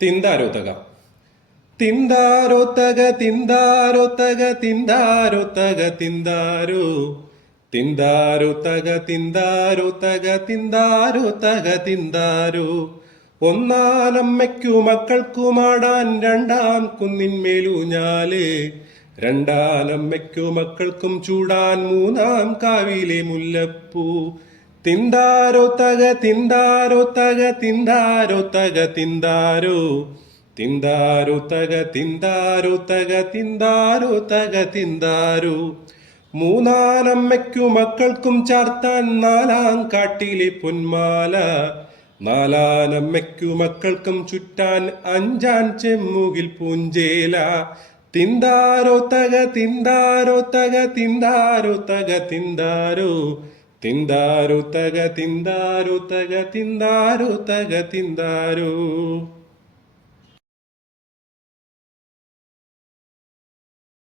തിന്താരോ തക തിന്താരോ തക തിന്താരോ തക തിന്താരോ തക തിന്താരോ തിന്താരോ തക തിന്താരോ തക തിന്താരോ തക തിന്താരോ ഒന്നാനമ്മയ്ക്കു മക്കൾക്കുമാടാൻ രണ്ടാം കുന്നിന്മേലൂഞ്ഞാല് രണ്ടാനമ്മയ്ക്കു മക്കൾക്കും ചൂടാൻ മൂന്നാം കാവിലെ മുല്ലപ്പൂ തിന്താരോ തക തിന്താരോ തക തിന്താരോ തക തിന്താരോ തിന്താരോ തക തിന്താരോ തക തിന്താരോ തക തിന്താരോ മൂന്നാനമ്മയ്ക്കു മക്കൾക്കും ചാർത്താൻ നാലാം കാട്ടിലെ പൊന്മാല നാലാനമ്മയ്ക്കു മക്കൾക്കും ചുറ്റാൻ അഞ്ചാൻ ചെമ്മുകിൽ പൂഞ്ചേല തിന്താരോ തക തിന്താരോ തക തിന്താരോ തക തിന്താരോ തിന്താരോ തക തിന്താരോ തക തിന്താരോ തക തിന്താരോ